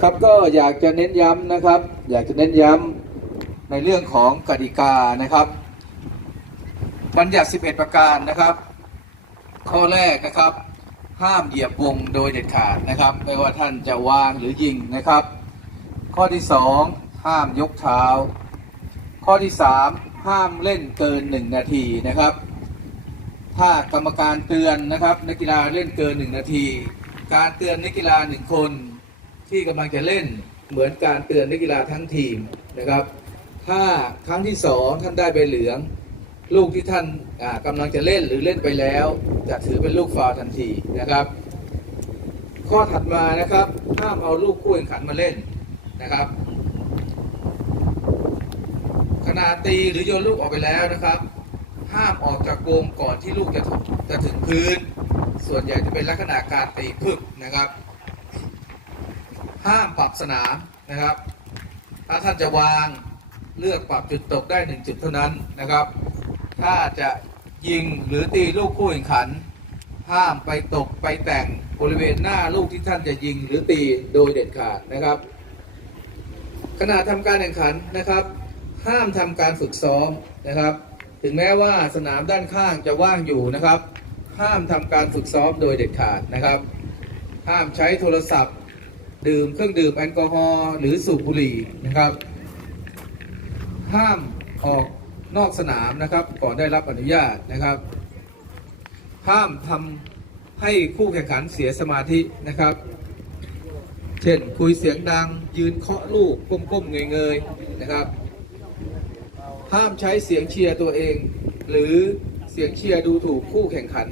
ครับก็อยากจะเน้นย้ำนะครับ อยากจะเน้นย้ำในเรื่องของกติกานะครับบัญญัติ 11 ประการนะครับ ข้อแรกนะครับ ห้ามเหยียบวงโดยเด็ดขาดนะครับ ไม่ว่าท่านจะวางหรือยิงนะครับ ข้อที่ 2 ห้ามยกเท้า ข้อที่ 3 ห้ามเล่นเกิน 1 นาทีนะครับ ถ้ากรรมการเตือนนะครับนักกีฬาเล่นเกิน 1 นาที การเตือนนักกีฬาหนึ่งคน ที่กำลังจะเล่นเหมือนการเตือนนักกีฬาทั้งทีมนะครับ ถ้าครั้งที่สองท่านได้ใบเหลือง ลูกที่ท่านอ่ากำลังจะเล่นหรือเล่นไปแล้ว จะถือเป็นลูกฟาวทันทีนะครับ ข้อถัดมานะครับห้ามเอาลูกคู่แข่งขันมาเล่นนะครับขณะตีหรือโยนลูกออกไปแล้วนะครับ ห้ามออกจากวงก่อนที่ลูกจะถึงจะถึงพื้น ส่วนใหญ่จะเป็นลักษณะการตีพึกนะครับ ห้ามปรับสนามนะครับ ถ้าท่านจะวางเลือกปรับจุดตกได้หนึ่งจุดเท่านั้นนะครับ ถ้าจะยิงหรือตีลูกคู่แข่งขัน ห้ามไปตกไปแต่งบริเวณหน้าลูกที่ท่านจะยิงหรือตีโดยเด็ดขาดนะครับ ขณะทำการแข่งขันนะครับ ห้ามทำการฝึกซ้อมนะครับ ถึงแม้ว่าสนามด้านข้างจะว่างอยู่นะครับ ห้ามทำการฝึกซ้อมโดยเด็ดขาดนะครับ ห้ามใช้โทรศัพท์ ดื่มเครื่องดื่มแอลกอฮอล์หรือสูบบุหรี่นะครับ ห้ามออกนอกสนามนะครับ ก่อนได้รับอนุญาตนะครับ ห้ามทำให้คู่แข่งขันเสียสมาธินะครับ เช่นคุยเสียงดัง ยืนเคาะลูกก้มๆเงยๆนะครับ ห้ามใช้เสียงเชียร์ตัวเอง หรือเสียงเชียร์ดูถูกคู่แข่งขัน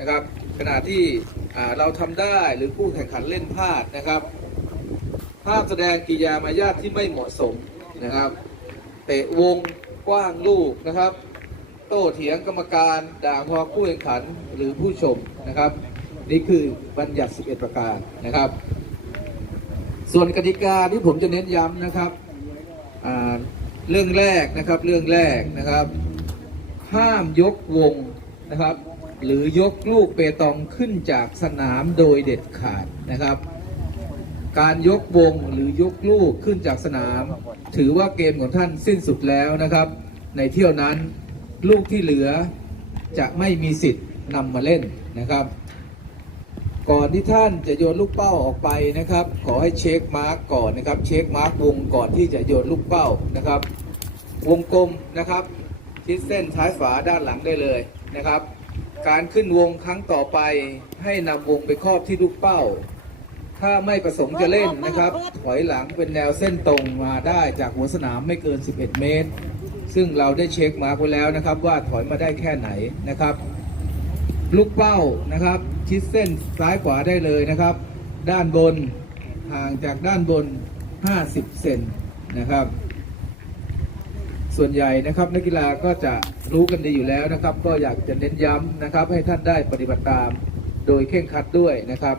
นะครับ ขณะที่เราทำได้หรือคู่แข่งขันเล่นพลาดนะครับ ห้ามแสดงกิยามายาที่ไม่เหมาะสมนะครับ เตะวงกว้างลูกนะครับ โต้เถียงกรรมการด่าทอคู่แข่งขันหรือผู้ชมนะครับ นี่คือบัญญัติ 11 ประการนะครับ ส่วนกติกาที่ผมจะเน้นย้ำนะครับเรื่องแรกนะครับเรื่องแรกนะครับ ห้ามยกวงนะครับ หรือยกลูกเปตองขึ้นจากสนามโดยเด็ดขาดนะครับ การยกวงหรือยกลูกขึ้นจากสนาม ถือว่าเกมของท่านสิ้นสุดแล้วนะครับ ในเที่ยวนั้นลูกที่เหลือจะไม่มีสิทธิ์นำมาเล่นนะครับ ก่อนที่ท่านจะโยนลูกเป้าออกไปนะครับ ขอให้เช็คมาร์กก่อนนะครับ เช็คมาร์กวงก่อนที่จะโยนลูกเป้านะครับ วงกลมนะครับชิดเส้นท้ายฝาด้านหลังได้เลยนะครับ การขึ้นวงครั้งต่อไปให้นำวงไปครอบที่ลูกเป้า ถ้าไม่ประสงค์จะเล่นนะครับ ถอยหลังเป็นแนวเส้นตรงมาได้จากหัวสนามไม่เกิน 11 เมตร ซึ่งเราได้เช็คมาร์กไว้แล้วนะครับ ว่าถอยมาได้แค่ไหนนะครับ ลูกเป้านะครับ ชิดเส้นซ้ายขวาได้เลยนะครับ ด้านบนห่างจากด้านบน 50 เซนนะครับ ส่วนใหญ่นะครับนักกีฬาก็จะรู้กันดีอยู่แล้วนะครับ ก็อยากจะเน้นย้ำนะครับ ให้ท่านได้ปฏิบัติตาม โดยเคร่งคัดด้วยนะครับ